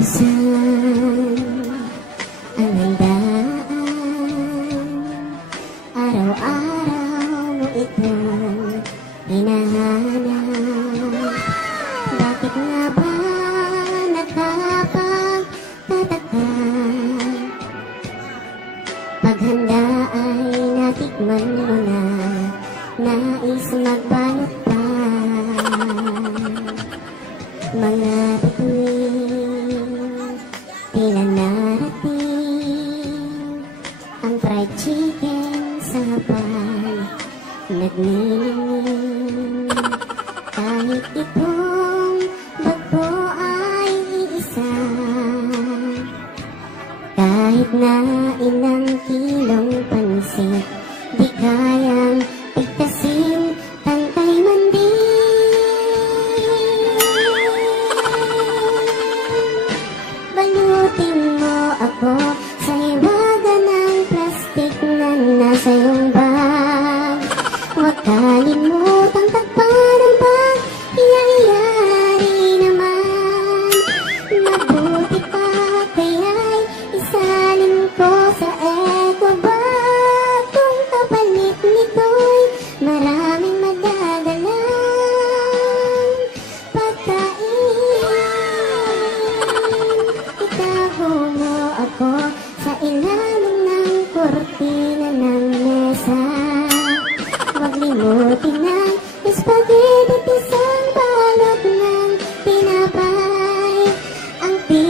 Minsan ang handaan, araw-araw mo itong hinahanap. Bakit nga ba nakapagtataka? Paghanda ay natikman mo na, nais magbalot pa. Mga bituin, tila narating ang fried chicken sa hapag, nagniningning. Kahit itong bagpo ay iisa, kahit na ilang kilong pansit, di kayang pigtasin, tangkay man din. Balutin mo ako sa hiwaga ng plastik na nasa iyong bag. Huwag kalimutang takpan ang pag-iyayari naman. Mabuti pa kaya'y isalin ko sa eco bag. Kung kapalit nito'y maraming madadalang pagkain. Itago mo ako sa ilalim ng kortina ng mesa. Huwag limutin na